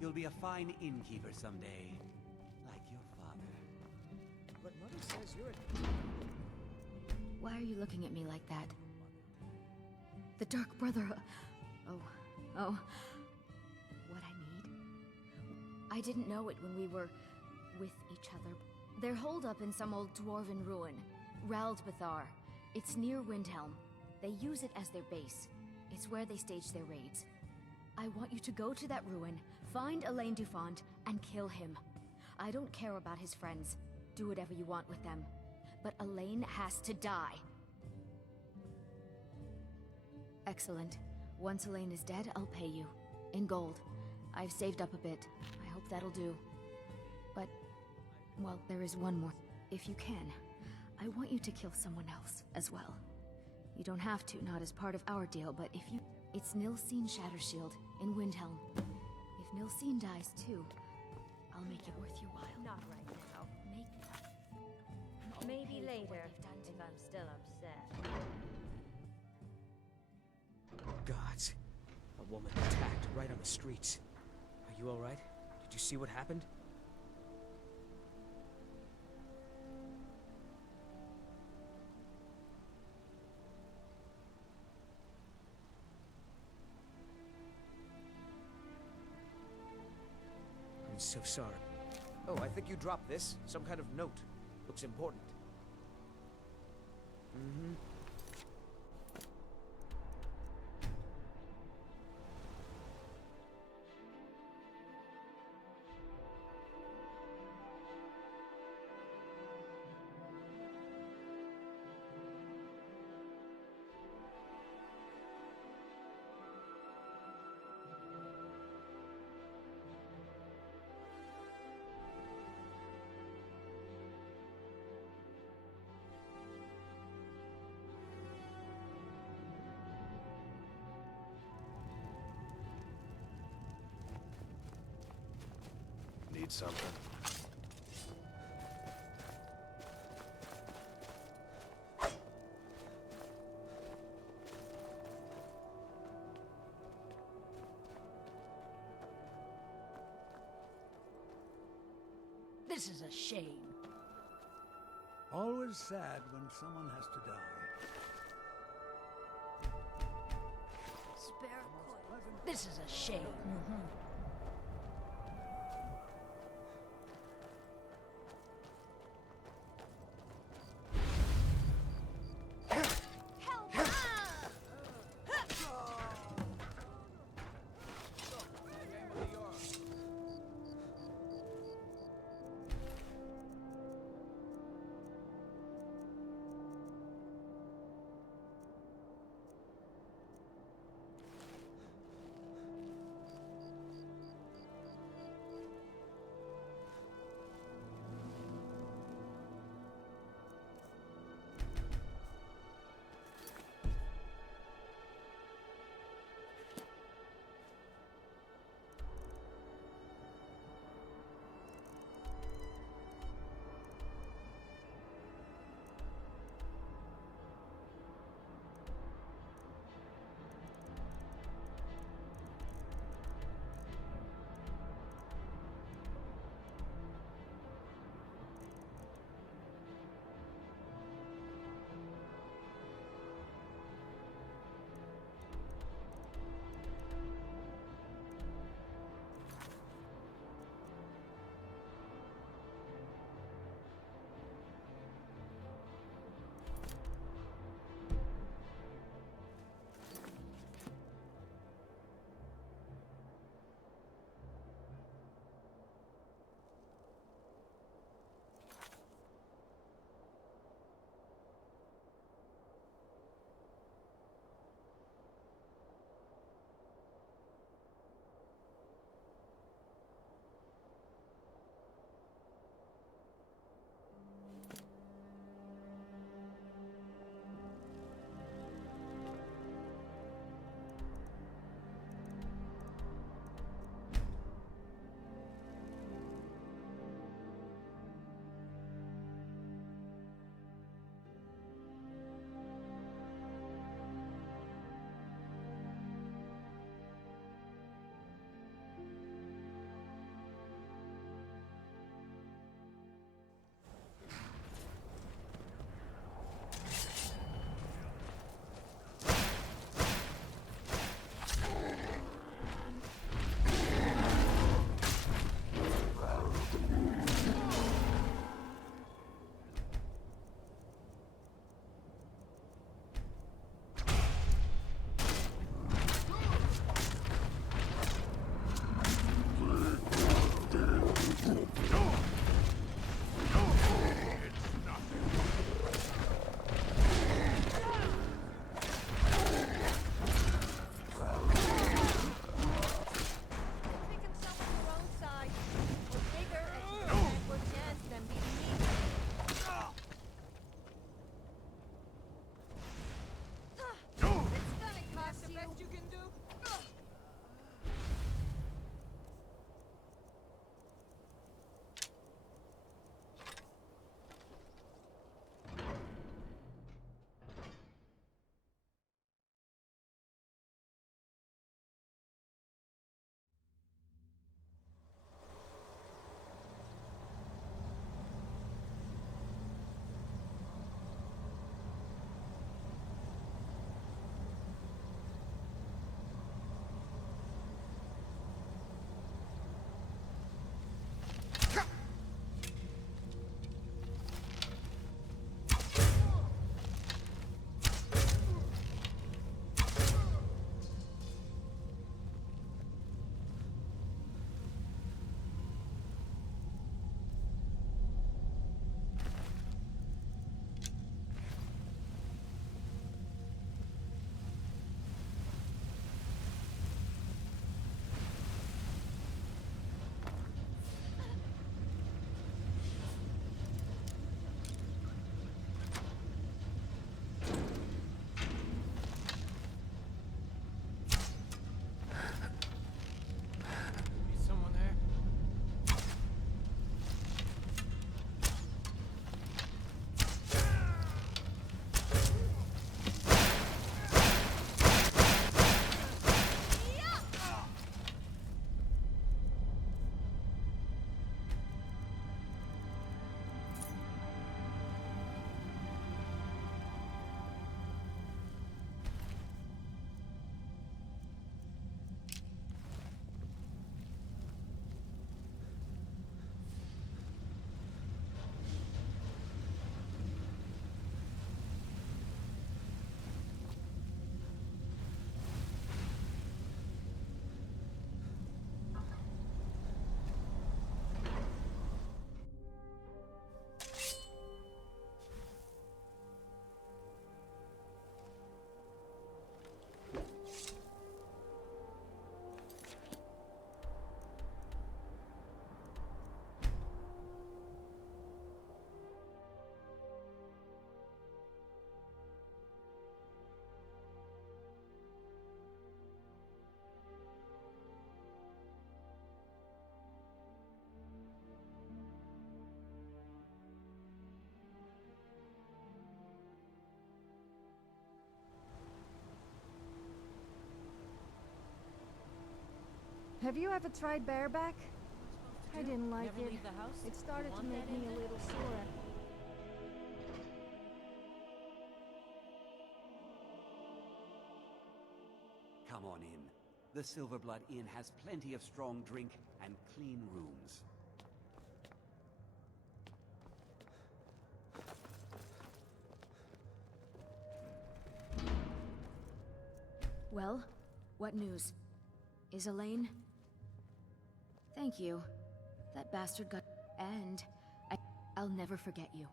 You'll be a fine innkeeper someday. Like your father. But Mother says you're a... Why are you looking at me like that? The Dark Brother... Oh. What I need? I didn't know it when we were... with each other. They're holed up in some old dwarven ruin. Raldbathar. It's near Windhelm. They use it as their base. It's where they stage their raids. I want you to go to that ruin, find Elaine Dufont, and kill him. I don't care about his friends. Do whatever you want with them. But Elaine has to die. Excellent. Once Elaine is dead, I'll pay you. In gold. I've saved up a bit. I hope that'll do. But, well, there is one more. If you can, I want you to kill someone else as well. You don't have to, not as part of our deal, but if you... It's Nilsine Shattershield in Windhelm. If Nilsine dies too, I'll make it worth your while. Not right now. Maybe later, if I'm still upset. Gods. A woman attacked right on the streets. Are you alright? Did you see what happened? I'm so sorry. Oh, I think you dropped this. Some kind of note. Looks important. Mm-hmm. Need something? This is a shame. Always sad when someone has to die. Spare coin. This is a shame. Have you ever tried bareback? I didn't like Never it. leave the house? It started to Want make that me a ended? little sore. Come on in. The Silverblood Inn has plenty of strong drink and clean rooms. Well, what news? Is Elaine? Thank you. That bastard got... And... I'll never forget you.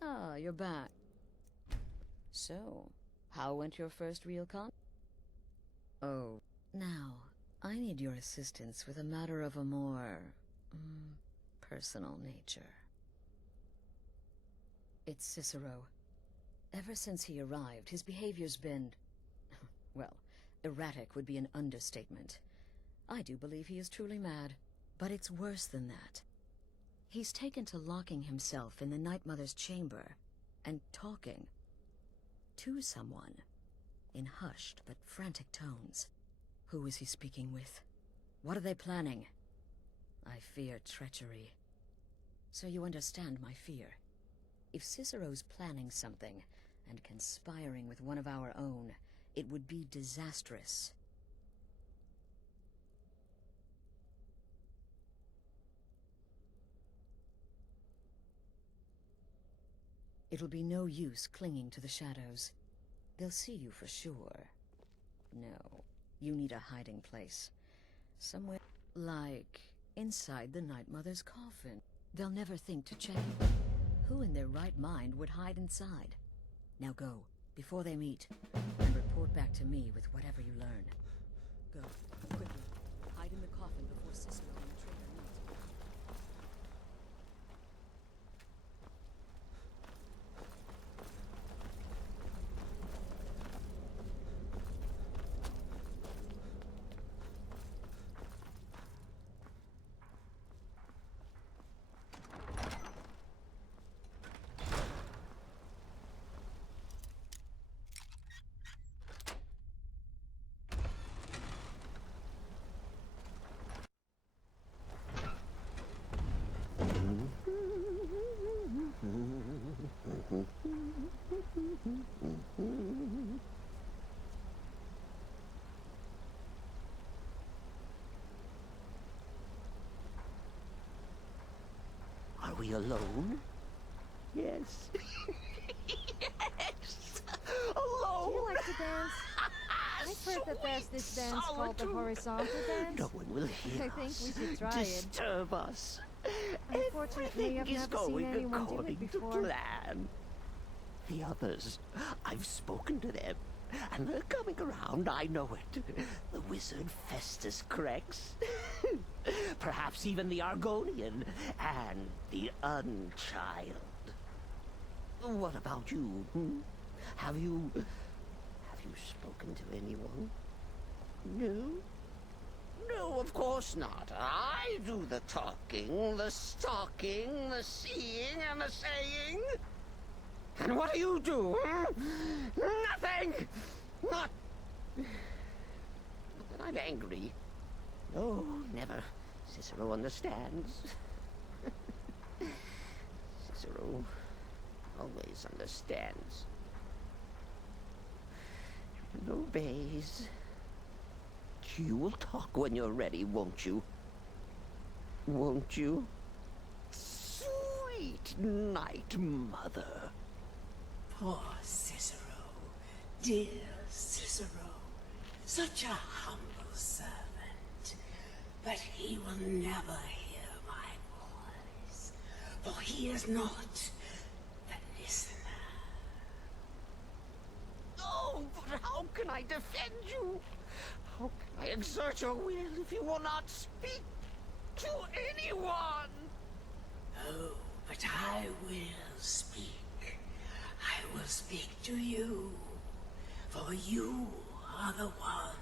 Ah, you're back. So, how went your first real con? Oh, now, I need your assistance with a matter of a more... personal nature. It's Cicero. Ever since he arrived, his behavior's been... well, erratic would be an understatement. I do believe he is truly mad, but it's worse than that. He's taken to locking himself in the Night Mother's chamber and talking to someone in hushed but frantic tones. Who is he speaking with? What are they planning? I fear treachery. So you understand my fear. If Cicero's planning something and conspiring with one of our own, it would be disastrous. It'll be no use clinging to the shadows. They'll see you for sure. No, you need a hiding place. Somewhere like inside the Night Mother's coffin. They'll never think to check you. Who in their right mind would hide inside? Now go, before they meet, and report back to me with whatever you learn. Go, quickly. Hide in the coffin before Cicero and the traitor meet. Are we alone? Yes. Yes! Alone! Do you like to dance? I've heard that there's this dance called the horizontal dance. No one will hear I think us. we should try it. Disturb us. Unfortunately, Everything I've is never seen going anyone do it according to before. plan. The others, I've spoken to them, and they're coming around, I know it. The wizard Festus Crex. Perhaps even the Argonian, and the Unchild. What about you? Have you spoken to anyone? No? No, of course not. I do the talking, the stalking, the seeing, and the saying. And what do you do? Nothing! Not... Not that I'm angry. No, never. Cicero understands. Cicero always understands. And obeys. You'll talk when you're ready, won't you? Won't you? Sweet Night Mother. Poor Cicero. Dear Cicero. Such a humble servant. But he will never hear my voice. For he is not the listener. Oh, but how can I defend you? How can I exert your will if you will not speak to anyone? Oh, but I will speak. I will speak to you. For you are the one.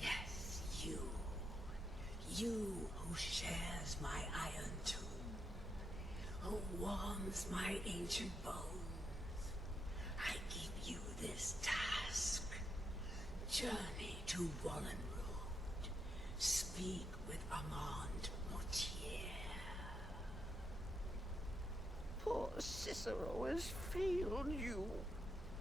Yes, you. You who shares my iron tomb. Who warms my ancient bones. I give you this task. Journey to Wallen Road. Speak with Armand Mortier. Poor Cicero has failed you.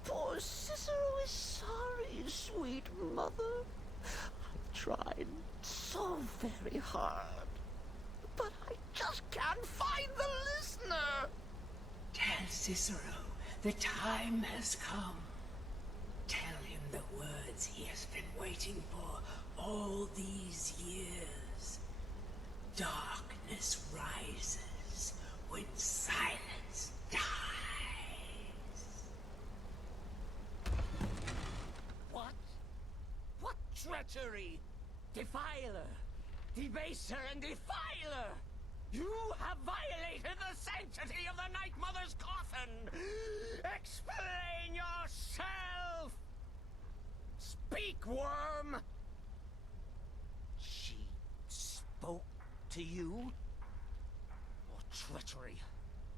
Poor Cicero is sorry, sweet mother. I've tried so very hard, but I just can't find the listener. Tell Cicero the time has come. Tell him the words he has been waiting for all these years. Darkness rises when silence dies. What? What treachery? Defiler! Debaser and defiler! You have violated the sanctity of the Night Mother's coffin! Explain yourself! Speak, worm! She spoke to you? More treachery.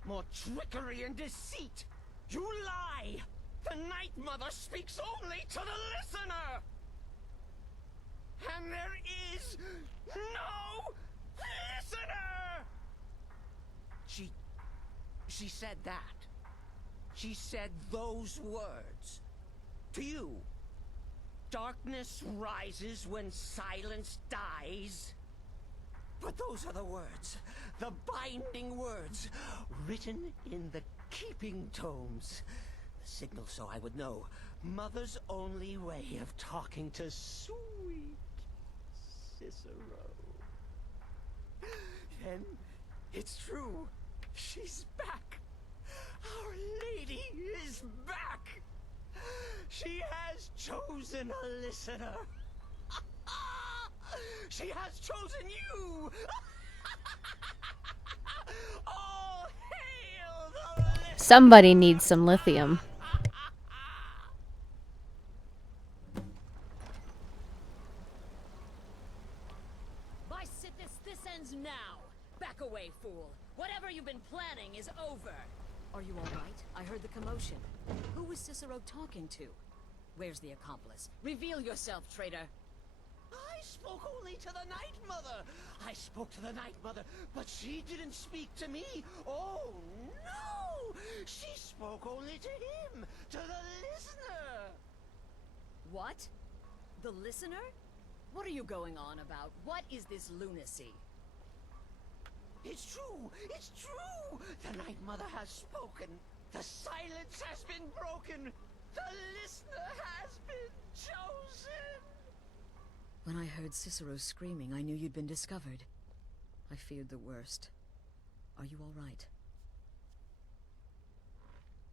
More trickery and deceit! You lie! The Night Mother speaks only to the listener! And there is no listener! She said that. She said those words. To you. Darkness rises when silence dies. But those are the words, the binding words, written in the keeping tomes. The signal so I would know. Mother's only way of talking to sweet Cicero. Then it's true. She's back. Our Lady is back. She has chosen a listener. She has chosen you. All hail the listener. Somebody needs some lithium. By Sithis, this ends now. Back away, fool. Whatever you've been planning is over. Are you all right? I heard the commotion. Who was Cicero talking to? Where's the accomplice? Reveal yourself, traitor. I spoke only to the Night Mother. I spoke to the Night Mother, but she didn't speak to me. Oh, no! She spoke only to him, to the listener. What? The listener? What are you going on about? What is this lunacy? It's true! It's true! The Night Mother has spoken. The silence has been broken. The listener has been chosen. When I heard Cicero screaming, I knew you'd been discovered. I feared the worst. Are you all right?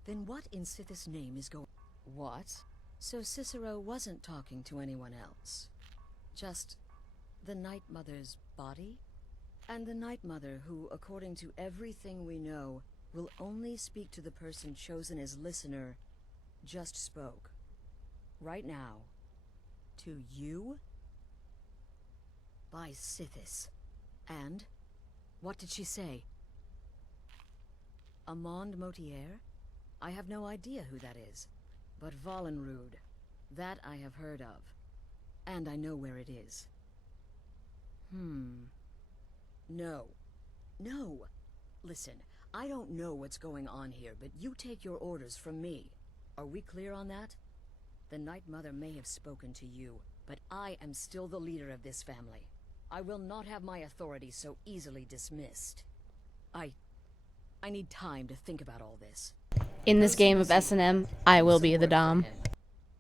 Then what in Sithis' name is going... What? So Cicero wasn't talking to anyone else? Just the Night Mother's body? And the Night Mother who, according to everything we know, will only speak to the person chosen as listener, just spoke. Right now. To you? By Sithis. And? What did she say? Armand Mortier? I have no idea who that is. But Wallenrud. That I have heard of. And I know where it is. No. No. Listen, I don't know what's going on here, but you take your orders from me. Are we clear on that? The Night Mother may have spoken to you, but I am still the leader of this family. I will not have my authority so easily dismissed. I need time to think about all this. In this game of S&M, I will be the Dom.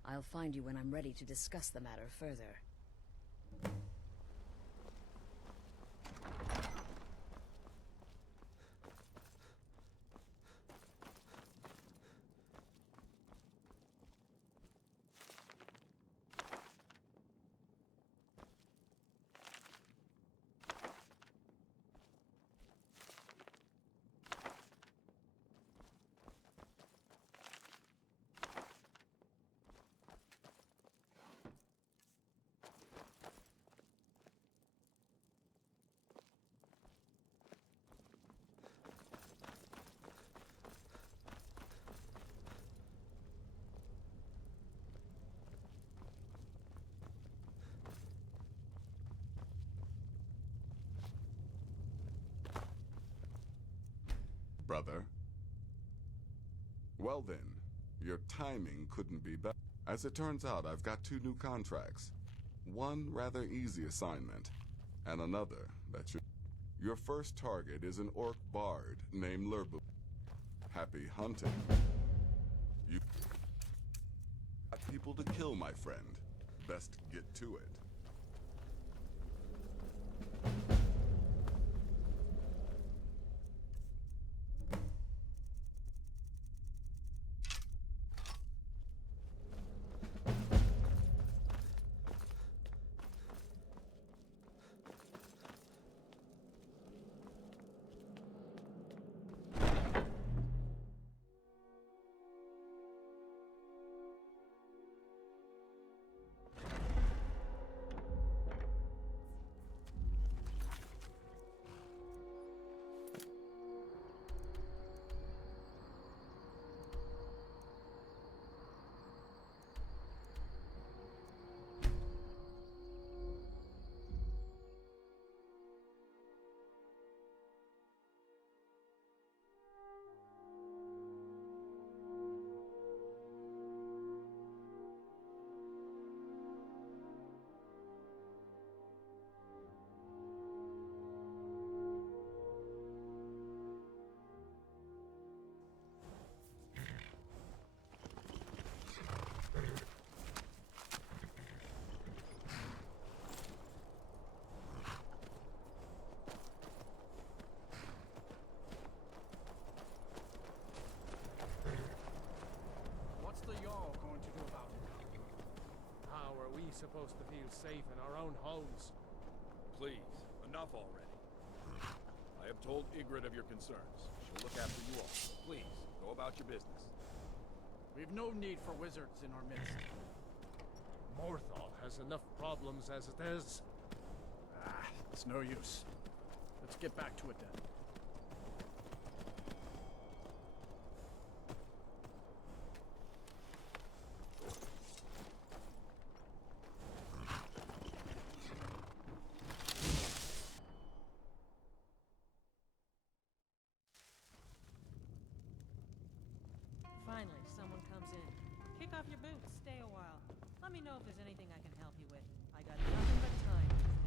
I'll find you when I'm ready to discuss the matter further. Brother. Well then, your timing couldn't be better. As it turns out, I've got 2 new contracts. One rather easy assignment, and another that Your first target is an orc bard named Lurbu. Happy hunting. You got people to kill, my friend. Best get to it. Supposed to feel safe in our own homes. Please, enough already. I have told Ygritte of your concerns. She'll look after you all. Please, go about your business. We've no need for wizards in our midst. Morthal has enough problems as it is. It's no use. Let's get back to it then. Finally, someone comes in. Kick off your boots, stay a while. Let me know if there's anything I can help you with. I got nothing but time these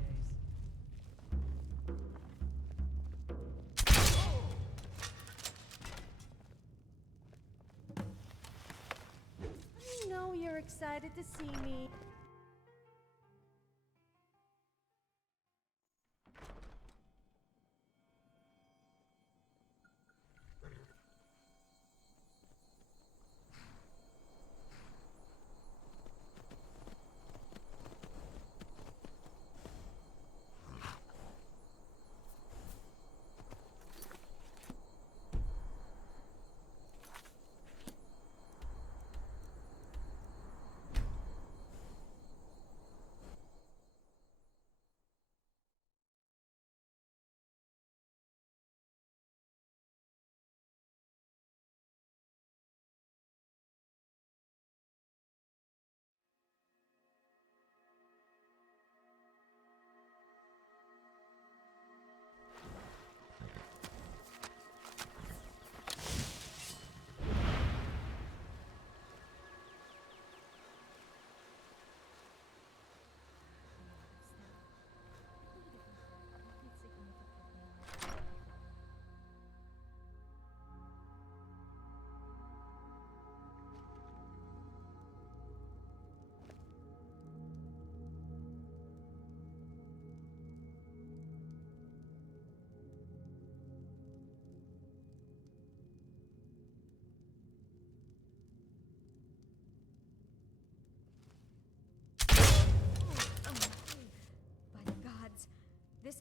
days. I know you're excited to see me.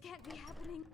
This can't be happening.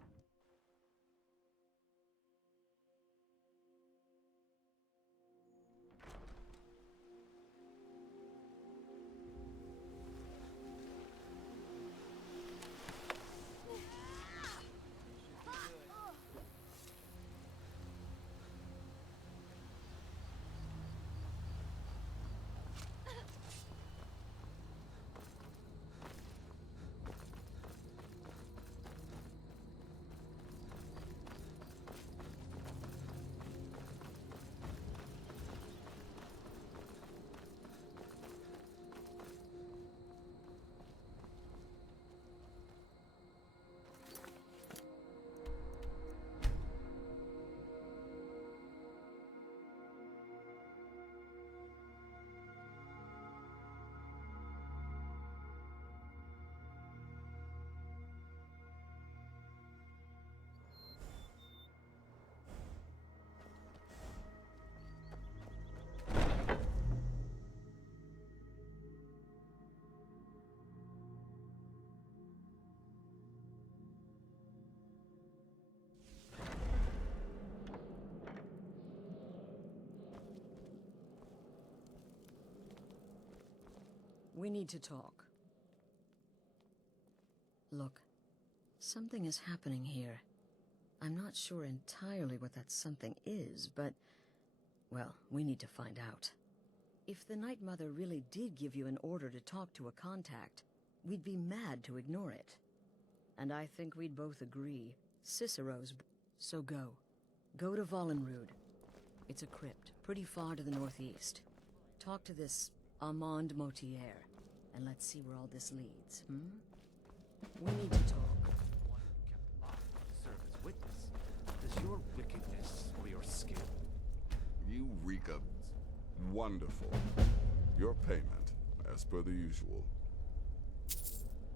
We need to talk. Look, something is happening here. I'm not sure entirely what that something is, but, well, we need to find out. If the Night Mother really did give you an order to talk to a contact, we'd be mad to ignore it. And I think we'd both agree, Cicero's... So go. Go to Vollenrude. It's a crypt, pretty far to the northeast. Talk to this Armand Motier, and let's see where all this leads, We need to talk. One kept alive to serve as witness. Does your wickedness or your skill? Eureka. Wonderful. Your payment, as per the usual.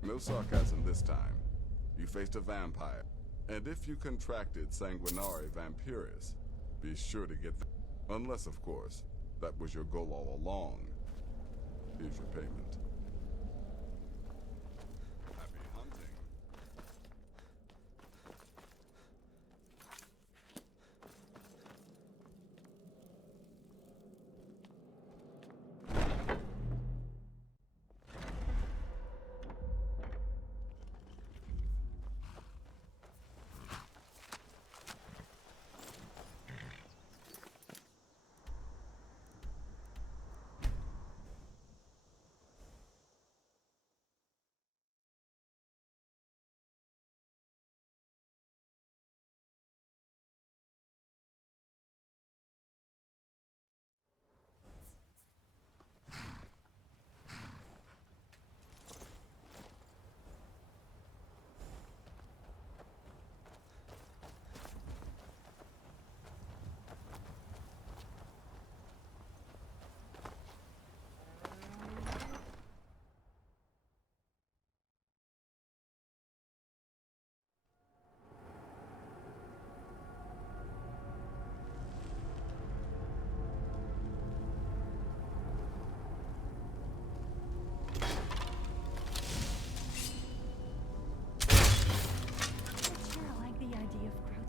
No sarcasm this time. You faced a vampire. And if you contracted Sanguinari Vampiris, be sure to get unless, of course, that was your goal all along. Here's your payment. Happy hunting.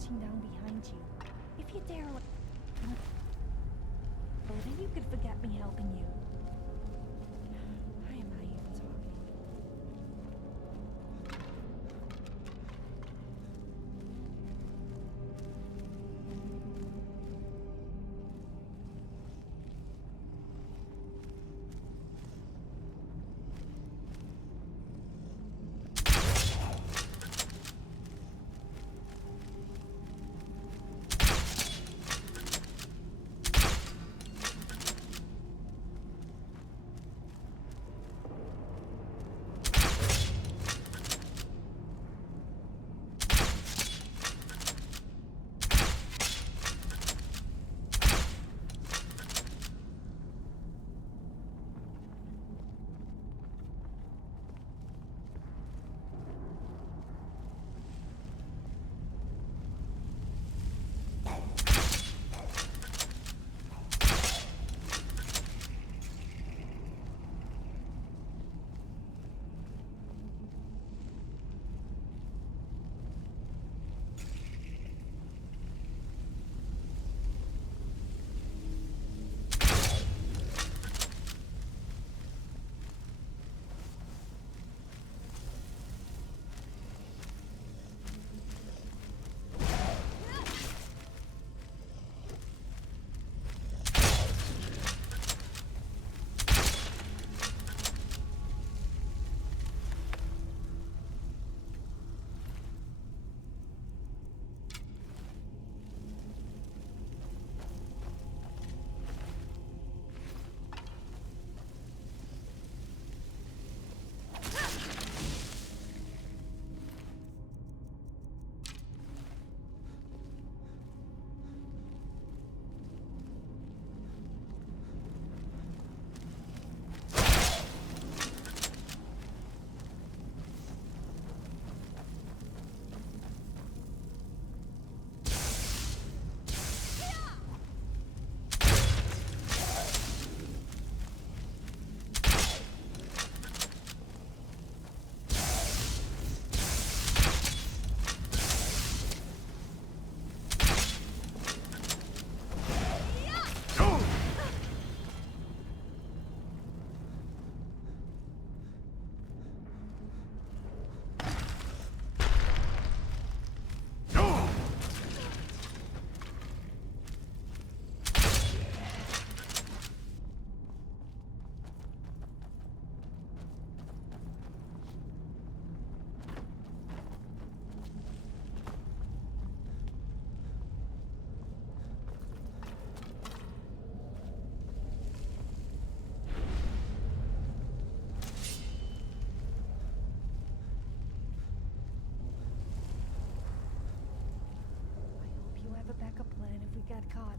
Down behind you. If you dare, then you could forget me helping you. Why am I even talking? backup plan if we got caught.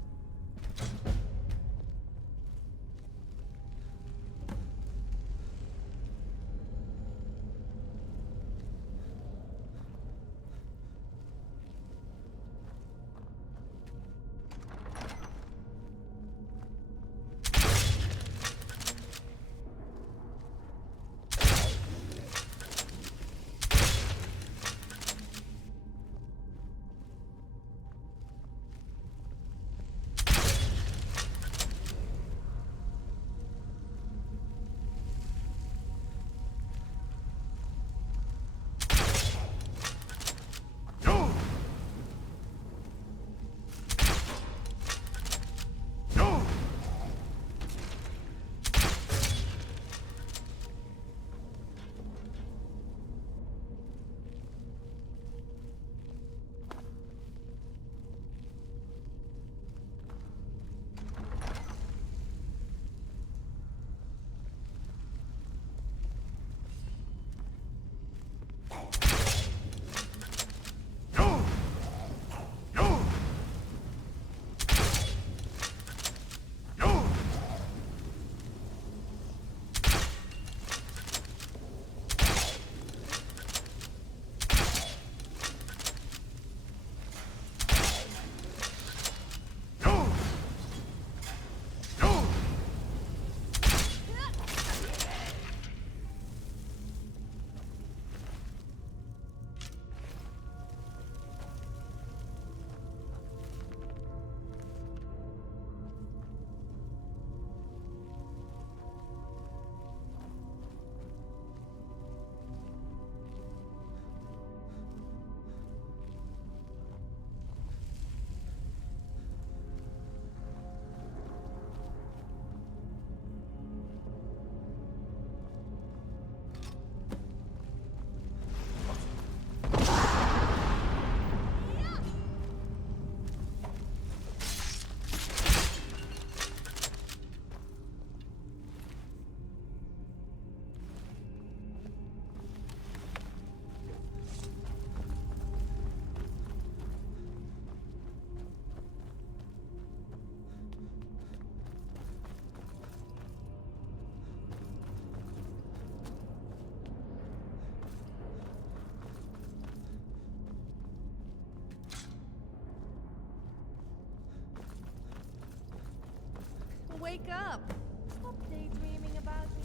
Wake up! Stop daydreaming about me.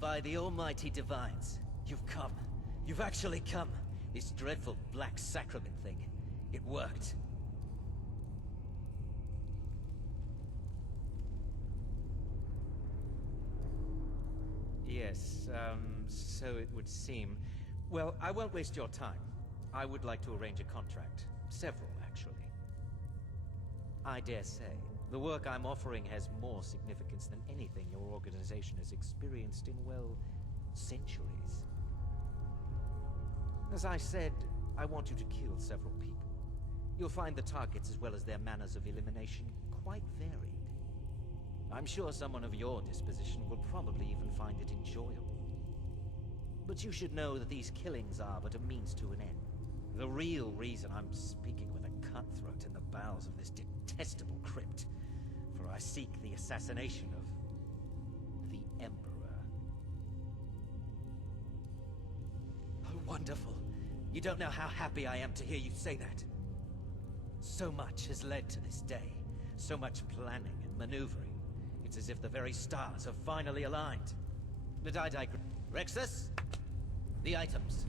By the almighty divines, you've come. You've actually come. This dreadful black sacrament thing. It worked. Yes, so it would seem. Well, I won't waste your time. I would like to arrange a contract. Several, actually. I dare say, the work I'm offering has more significance than anything your organization has experienced in, well, centuries. As I said, I want you to kill several people. You'll find the targets as well as their manners of elimination quite varied. I'm sure someone of your disposition will probably even find it enjoyable. But you should know that these killings are but a means to an end. The real reason I'm speaking with a cutthroat in the bowels of this detestable crypt, for I seek the assassination of the Emperor. Oh, wonderful. You don't know how happy I am to hear you say that. So much has led to this day. So much planning and maneuvering. It's as if the very stars have finally aligned. But I digress. Rexus? The items.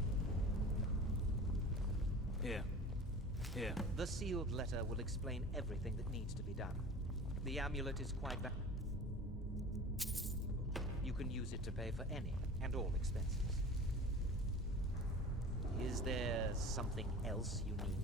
Here. The sealed letter will explain everything that needs to be done. The amulet is quite You can use it to pay for any and all expenses. Is there something else you need?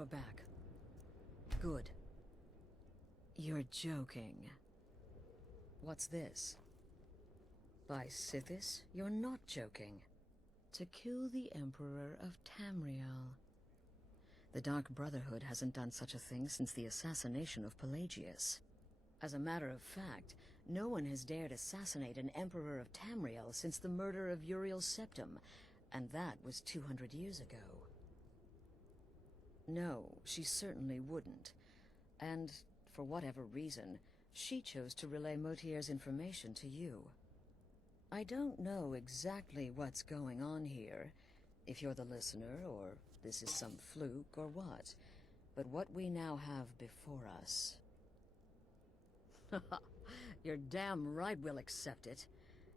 You're back. Good. You're joking. What's this? By Sithis, you're not joking. To kill the Emperor of Tamriel. The Dark Brotherhood hasn't done such a thing since the assassination of Pelagius. As a matter of fact, no one has dared assassinate an Emperor of Tamriel since the murder of Uriel Septim, and that was 200 years ago. No, she certainly wouldn't. And, for whatever reason, she chose to relay Motier's information to you. I don't know exactly what's going on here, if you're the listener, or this is some fluke, or what. But what we now have before us... You're damn right we'll accept it.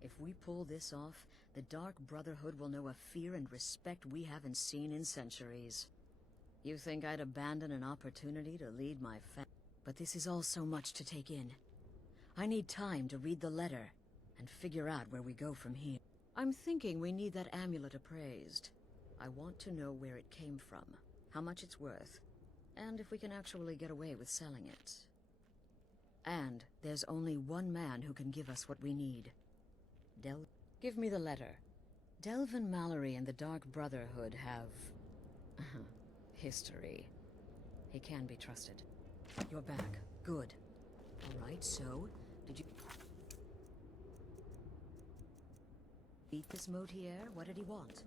If we pull this off, the Dark Brotherhood will know a fear and respect we haven't seen in centuries. You think I'd abandon an opportunity to lead my family? But this is all so much to take in. I need time to read the letter and figure out where we go from here. I'm thinking we need that amulet appraised. I want to know where it came from, how much it's worth, and if we can actually get away with selling it. And there's only one man who can give us what we need. Give me the letter. Delvin Mallory and the Dark Brotherhood have... history. He can be trusted. You're back. Good. All right, so, did you... beat this Motier? What did he want?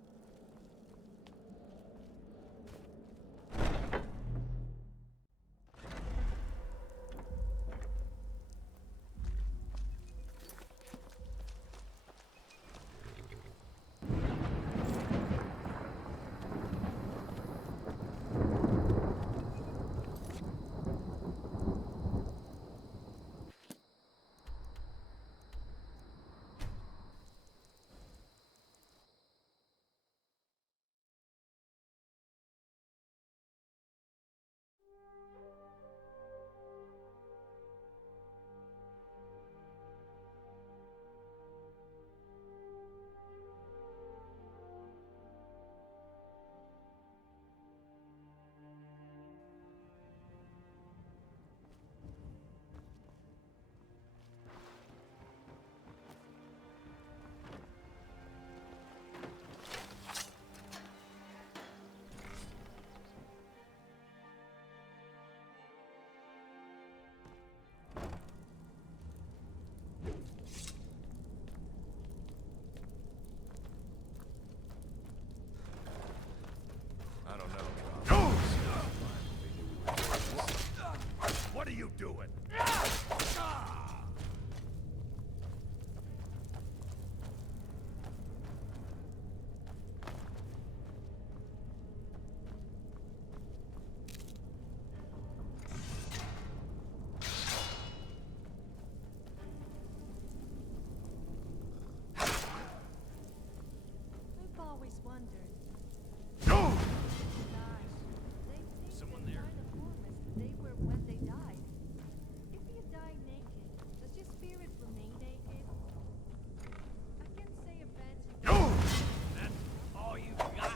What are you doing? I've always wondered. Someone there? They were when they died. If you die naked, does your spirit remain naked? I can't say advantage. That's all you got?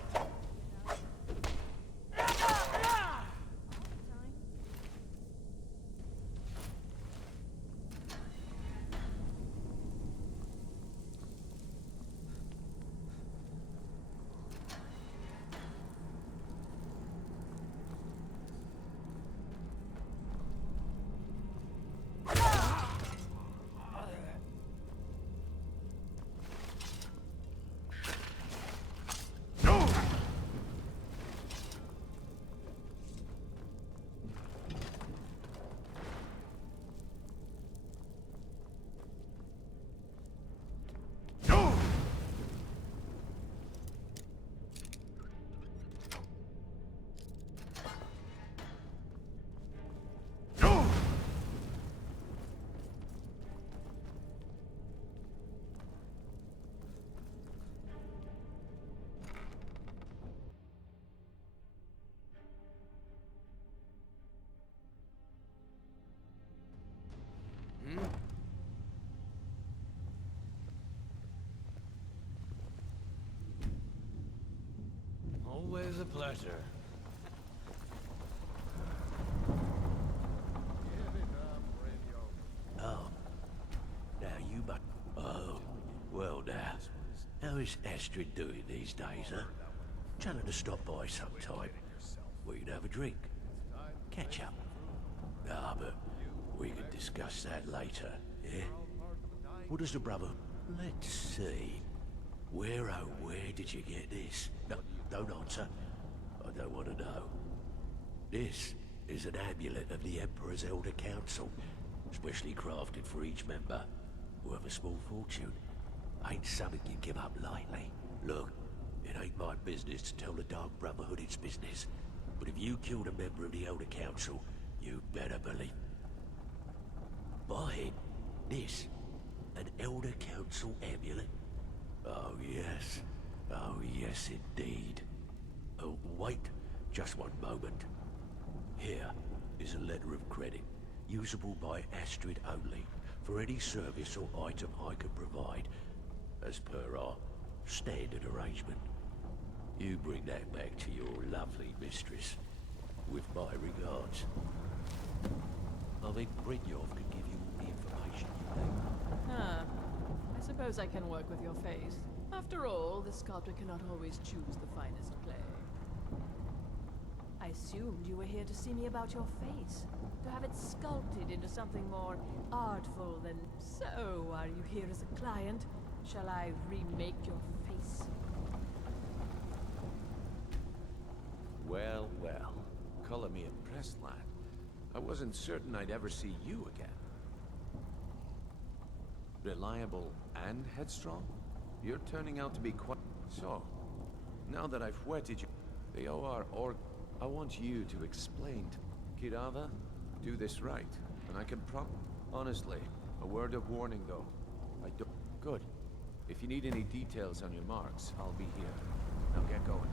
Always a pleasure. Oh. Now you but... Oh. Well now. How is Astrid doing these days, huh? Tell her to stop by sometime. We can have a drink. Catch up. Ah, but we can discuss that later, yeah? What does the brother... Let's see. Where, oh, where did you get this? No, don't answer. I don't want to know. This is an amulet of the Emperor's Elder Council, specially crafted for each member. Worth a small fortune. Ain't something you give up lightly. Look, it ain't my business to tell the Dark Brotherhood its business. But if you killed a member of the Elder Council, you better believe... Buy it. This. An Elder Council amulet? Oh, yes. Oh, yes, indeed. Oh, wait. Just one moment. Here is a letter of credit, usable by Astrid only, for any service or item I can provide, as per our standard arrangement. You bring that back to your lovely mistress, with my regards. I think Brynjolf can give you all the information you need. Huh. I suppose I can work with your face. After all, the sculptor cannot always choose the finest clay. I assumed you were here to see me about your face. To have it sculpted into something more artful than... So, are you here as a client? Shall I remake your face? Well, well. Color me impressed, lad. I wasn't certain I'd ever see you again. Reliable and headstrong? You're turning out to be quite... So, now that I've whetted you... The OR I want you to explain to Kirava, do this right, and I can Honestly, a word of warning though. I don't... Good. If you need any details on your marks, I'll be here. Now get going.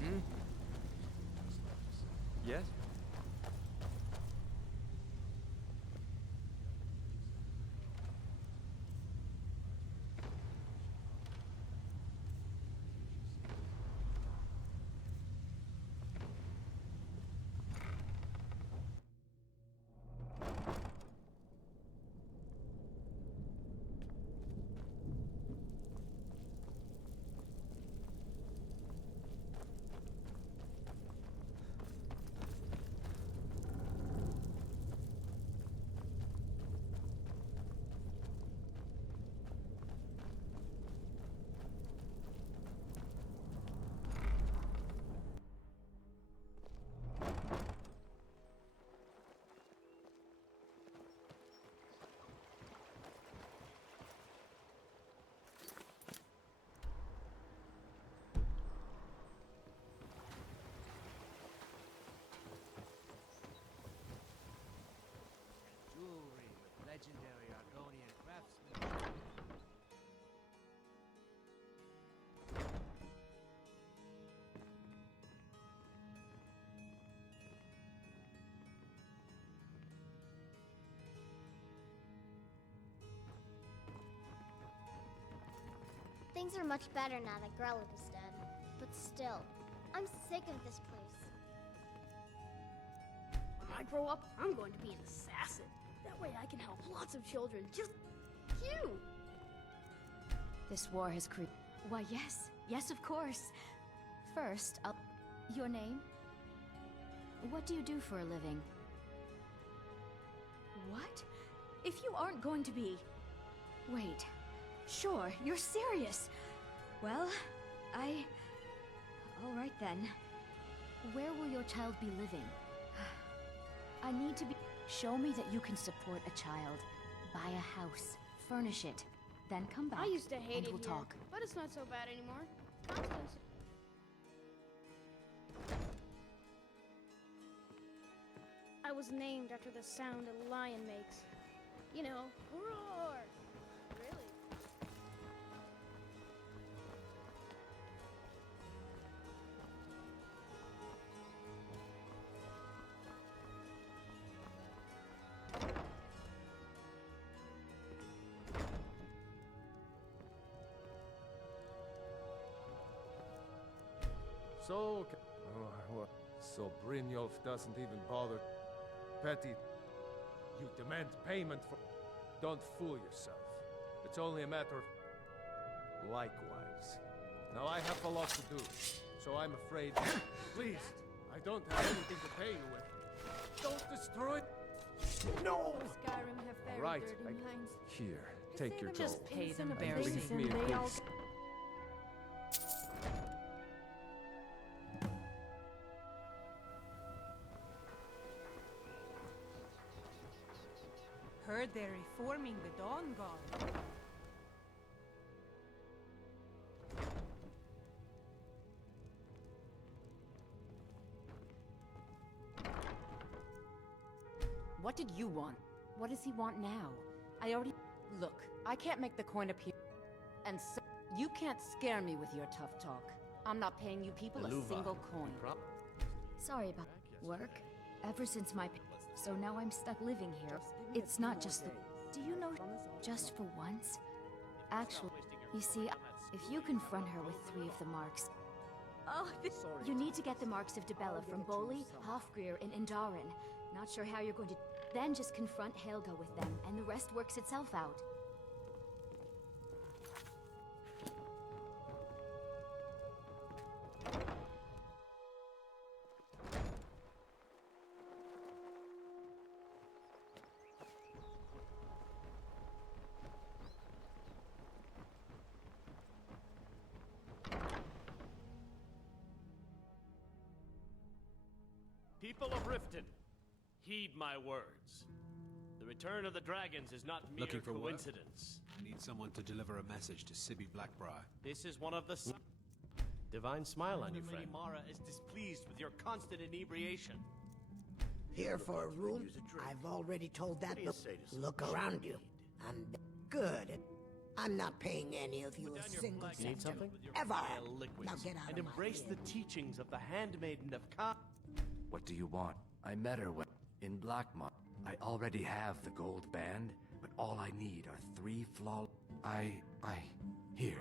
Hmm? Yes? Legendary Argonian craftsman. Things are much better now that Grelip is dead. But still, I'm sick of this place. When I grow up, I'm going to be an assassin. That way I can help lots of children, just you! This war has creeped. Why, yes. Yes, of course. First, your name? What do you do for a living? What? If you aren't going to be... Wait. Sure, you're serious. Well, all right then. Where will your child be living? I need to be... Show me that you can support a child. Buy a house. Furnish it. Then come back. I used to hate and it we'll here, talk. but it's not so bad anymore. Constance. I was named after the sound a lion makes. You know, roar! Really? So... So Brynjolf doesn't even bother. Petty, you demand payment for... Don't fool yourself. It's only a matter of... Likewise. Now I have a lot to do, so I'm afraid... Please, I don't have anything to pay you with. Don't destroy... No! Skyrim have very Right, dirty minds. Here, take your Just gold. pay them And berries leave me and in they all peace. Heard they're reforming the Dawn Guard. What did you want? What does he want now? I already... Look, I can't make the coin appear. And so, you can't scare me with your tough talk. I'm not paying you people a single coin. Sorry about work. Ever since my... So now I'm stuck living here. It's not just the... Do you know... Just for once? Actually, you see, if you confront her with 3 of the marks... Oh, you need to get the marks of Dibella from Boli, Hofgrir, and Indaren. Not sure how you're going to... Then just confront Helga with them, and the rest works itself out. People of Riften, heed my words. The return of the dragons is not mere Looking for work? coincidence. I need someone to deliver a message to Sibby Blackbriar. This is one of the... Divine smile on you, friend. Lady Mara is displeased with your constant inebriation. Here for a room? I've already told that look around you. I'm good. I'm not paying any of you a single You need cent. something? Ever. Vile liquids, Now get out and of my embrace the teachings of the Handmaiden of Ka... What do you want? I met her in Blackmar. I already have the gold band, but all I need are 3 flaw... Here.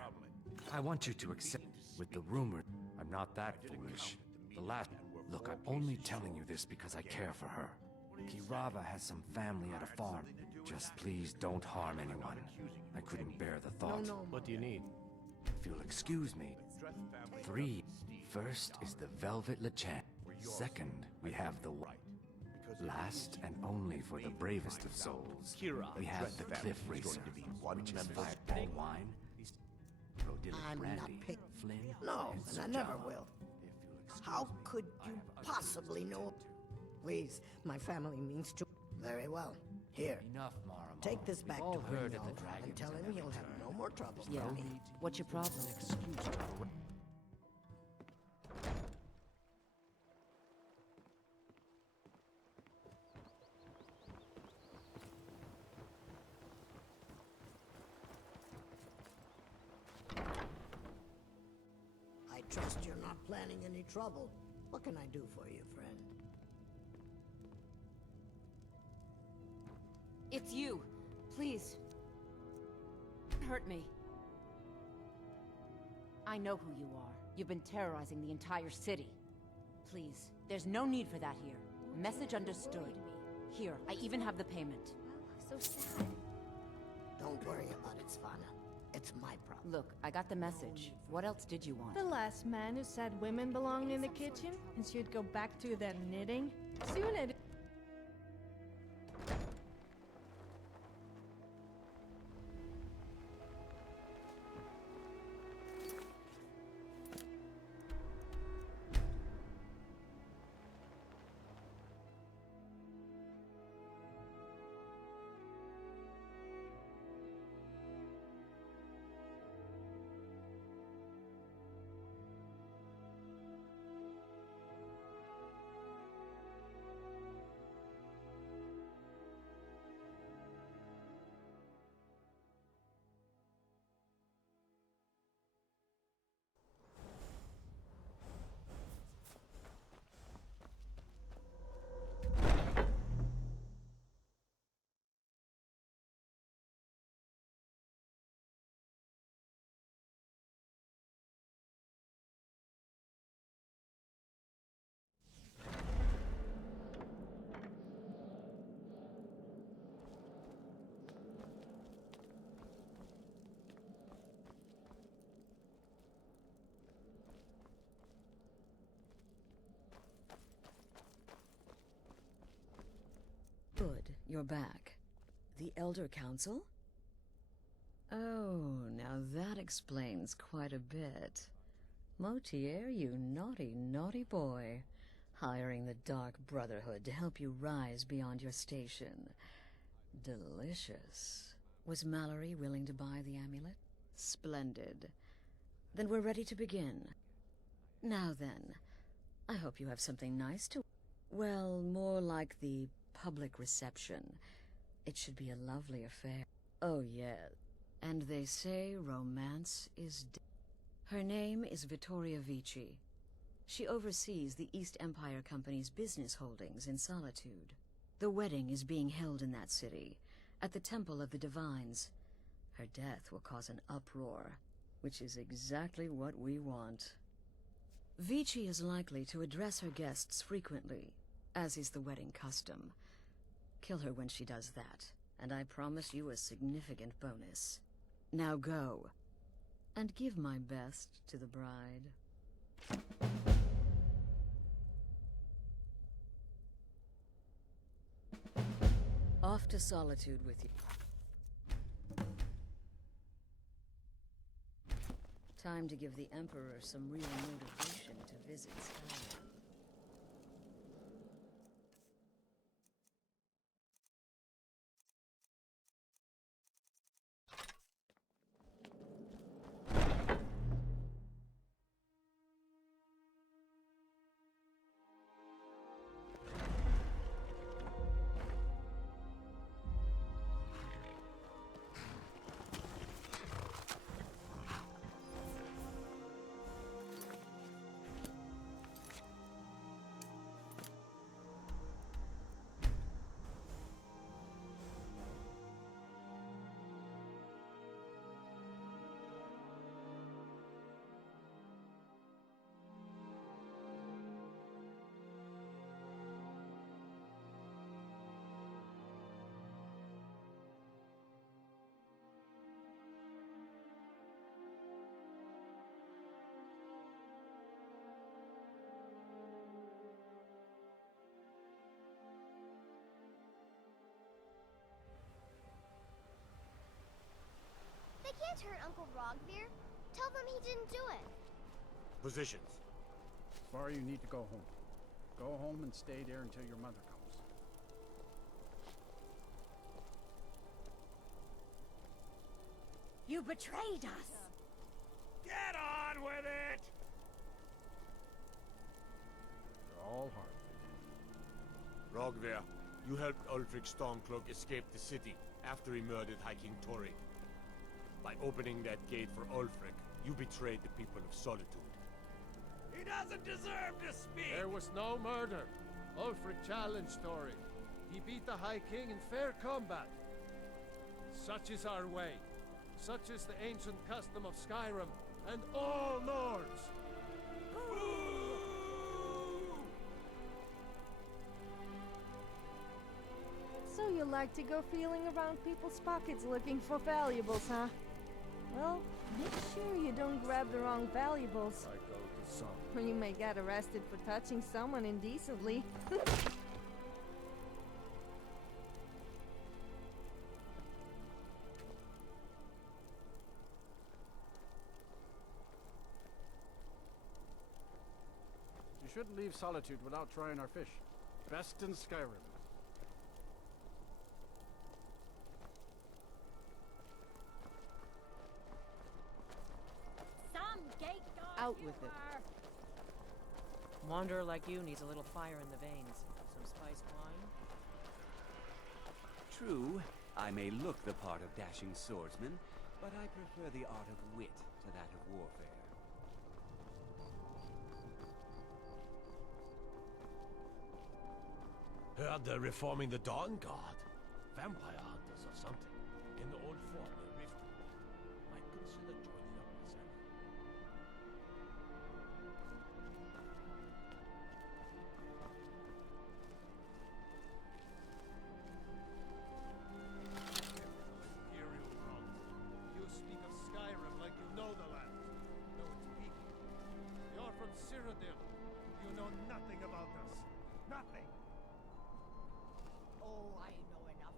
I want you to accept with the rumor. I'm not that foolish. The last... Look, I'm only telling you this because I care for her. Kirava has some family at a farm. Just please don't harm anyone. I couldn't bear the thought. What do you need? If you'll excuse me. 3. First is the Velvet Lechan. Second, we have the last and only for the bravest of souls. We have the Cliff Racer, which is fireball wine, Rodillic brandy, Flynn, No, and and I never will. How could you possibly know? Please, my family means to... Very well. Here. Enough, Mara. Take this back to We've all heard of Brynjolf the dragons and tell him and he'll have no more trouble Yeah. from me. What's your problem? I trust you're not planning any trouble. What can I do for you, friend? It's you. Please. Hurt me. I know who you are. You've been terrorizing the entire city. Please, there's no need for that here. Message understood. Here, I even have the payment. So sad. Don't worry about it, Svana. It's my problem. Look, I got the message. What else did you want? The last man who said women belonged in the kitchen and should go back to their knitting. Soon it... You're back. The Elder Council? Oh, now that explains quite a bit. Motier, you naughty, naughty boy. Hiring the Dark Brotherhood to help you rise beyond your station. Delicious. Was Mallory willing to buy the amulet? Splendid. Then we're ready to begin. Now then, I hope you have something nice to... Well, more like the public reception. It should be a lovely affair. Oh, yeah. And they say romance is... Her name is Vittoria Vici. She oversees the East Empire Company's business holdings in Solitude. The wedding is being held in that city, at the Temple of the Divines. Her death will cause an uproar, which is exactly what we want. Vici is likely to address her guests frequently, as is the wedding custom. Kill her when she does that, and I promise you a significant bonus. Now go, and give my best to the bride. Off to Solitude with you. Time to give the Emperor some real motivation to visit Skyrim. They can't hurt Uncle Rogvir. Tell them he didn't do it. Positions. Svar, you need to go home. Go home and stay there until your mother comes. You betrayed us! Get on with it! They're all hard. Rogver, you helped Ulfric Stormcloak escape the city after he murdered High King Torrig. By opening that gate for Ulfric, you betrayed the people of Solitude. He doesn't deserve to speak! There was no murder. Ulfric challenged Torrig. He beat the High King in fair combat. Such is our way. Such is the ancient custom of Skyrim and all Nords. So you like to go feeling around people's pockets looking for valuables, huh? Well, make sure you don't grab the wrong valuables. I go to some. Or you may get arrested for touching someone indecently. You shouldn't leave Solitude without trying our fish. Best in Skyrim. Out with it. Wanderer like you needs a little fire in the veins. Some spiced wine? True, I may look the part of dashing swordsman, but I prefer the art of wit to that of warfare. Heard they're reforming the Dawn Guard. Vampire hunters or something. In the old fort near Rift. Might consider joining up myself. Imperial wrong. You speak of Skyrim like you know the land. Know its people. You're from Cyrodiil. You know nothing about us. Nothing. Oh, I know enough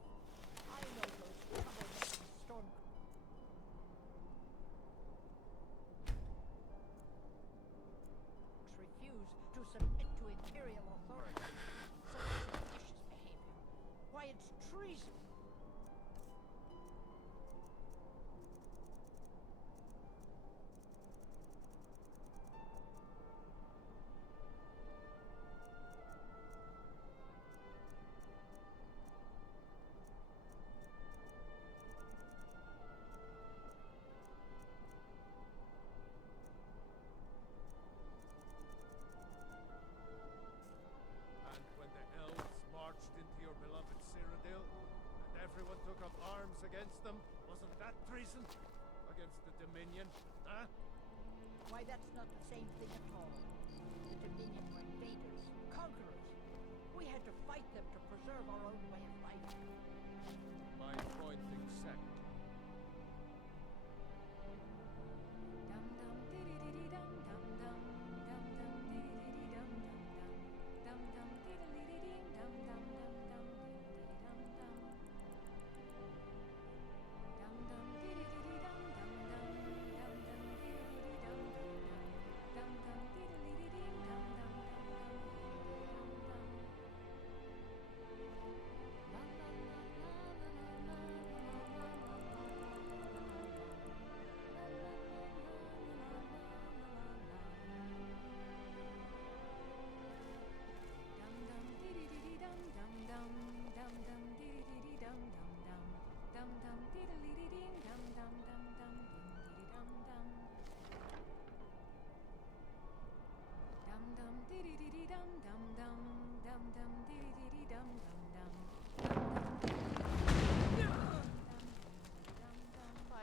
to submit to Imperial authority. Such seditious behavior. Why, it's treason. And when the elves marched into your beloved Cyrodiil, and everyone took up arms against them, wasn't that treason? Against the Dominion, huh? Why, that's not the same thing at all. The Dominion were invaders, conquerors. We had to fight them to preserve our own way of life. Mind pointing second.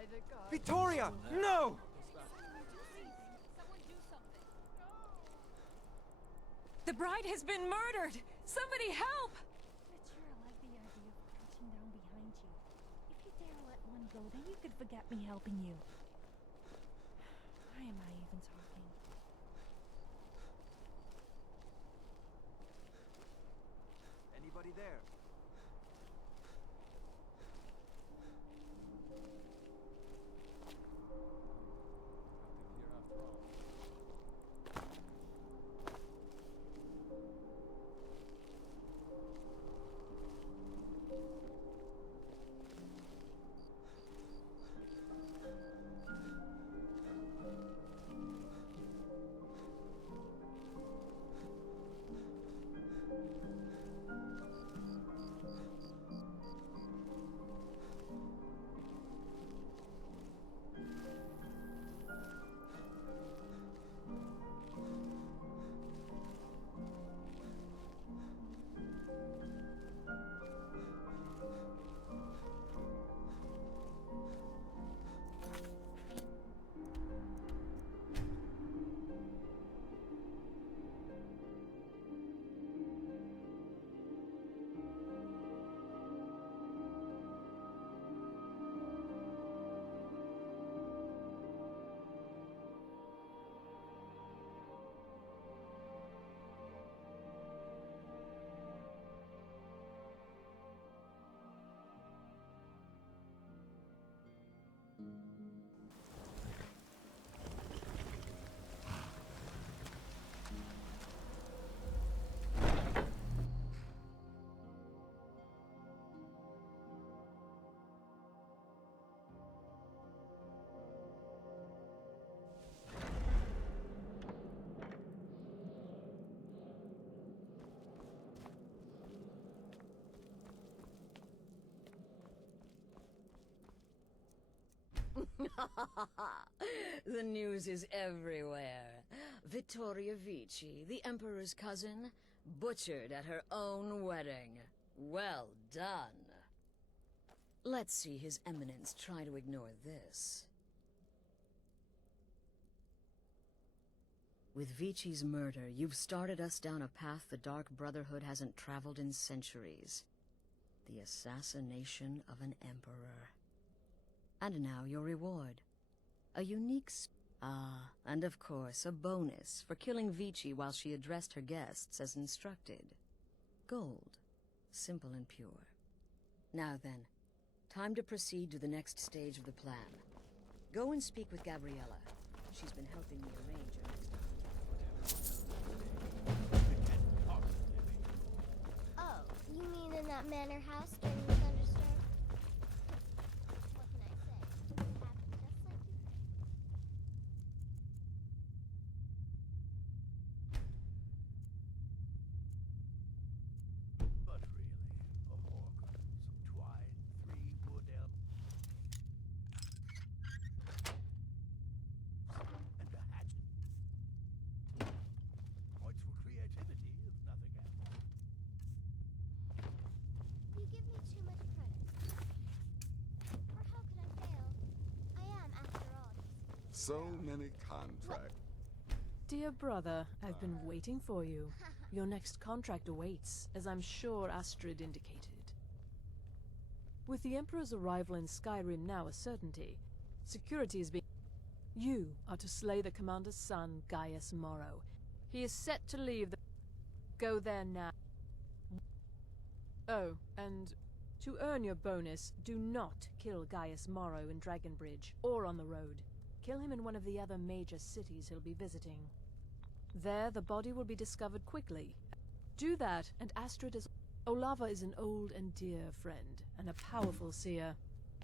By the gods. Victoria! No! The bride has been murdered! Somebody help! But sure, I like the idea of crouching down behind you. If you dare let one go, then you could forget me helping you. Why am I even talking? Anybody there? The news is everywhere. Vittoria Vici, the Emperor's cousin, butchered at her own wedding. Well done. Let's see His Eminence try to ignore this. With Vici's murder, you've started us down a path the Dark Brotherhood hasn't traveled in centuries. The assassination of an emperor. And now your reward. A unique and of course a bonus for killing Vici while she addressed her guests as instructed. Gold. Simple and pure. Now then, time to proceed to the next stage of the plan. Go and speak with Gabriella. She's been helping me arrange your next that manor house during the thunderstorm. What can I say? It happened just like you said. But really, a hawk, some twine, 3 wood elm, and a hatchet. Points for creativity, if nothing else. You give me too much credit. Or how could I fail? I am, after all, just So many contracts. Dear brother, I've been waiting for you. Your next contract awaits, as I'm sure Astrid indicated. With the Emperor's arrival in Skyrim now a certainty, security is being... You are to slay the commander's son, Gaius Morrow. He is set to leave the... Go there now. Oh, and to earn your bonus, do not kill Gaius Morrow in Dragonbridge or on the road. Kill him in one of the other major cities he'll be visiting. There, the body will be discovered quickly. Do that, and Astrid is... Olava is an old and dear friend, and a powerful seer.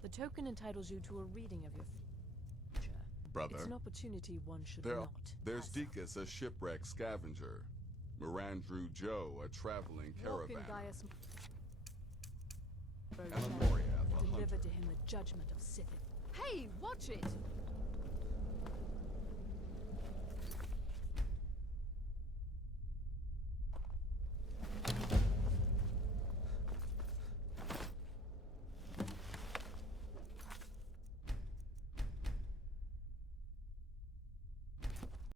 The token entitles you to a reading of your future. Brother, It's an opportunity one should not. there's Deacon's, a shipwreck scavenger. Mirandrew Joe, a traveling Walk in caravan. Gaius And Amoria, the Deliver hunter. to him the judgment of Sith. Hey, watch it!